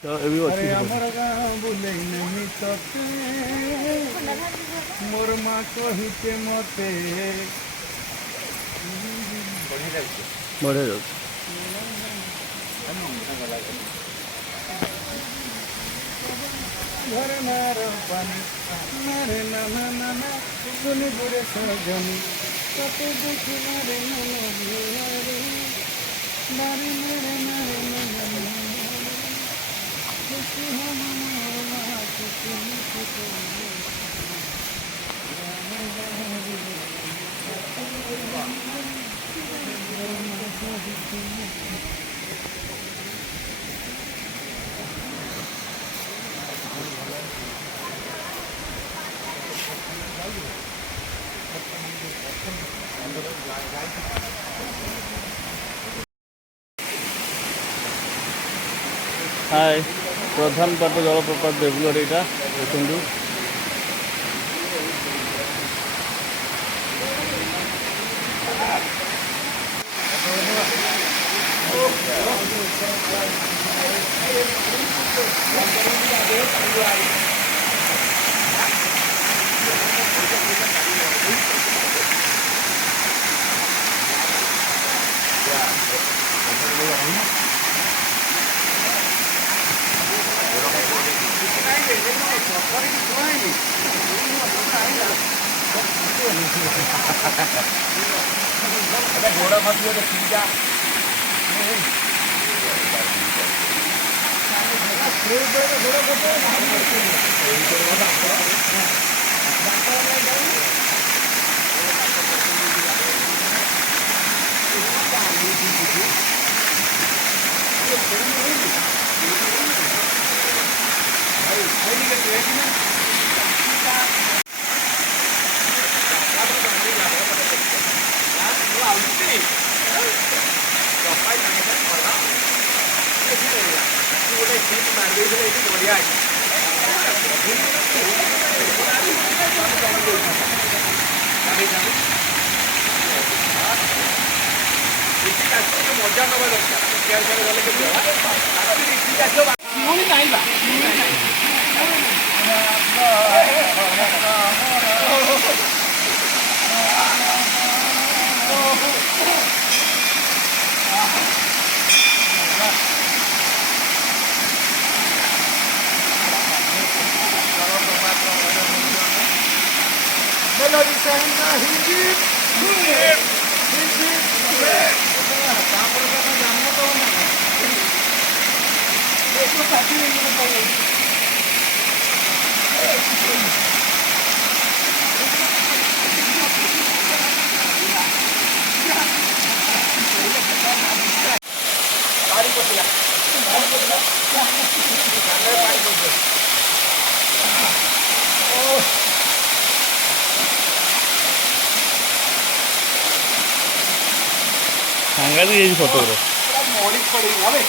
अरे हमर गाँव बुले नहीं तते मोर माँ कही के मते बढ़े जाऊँ घर मार पानी मारे नाना नाना सुन बुरे सजनी कते दुखी मारे नाना मारे मेरे मारे नाना खुशी हम माँ खुशी हाय प्रधान पाट जलप्रपात देवगढ़ यहाँ देखूँ घोड़ा मत खींचा मजा नवा सांगाती फोटोग्राफ मौलिक पड़ी मौलिक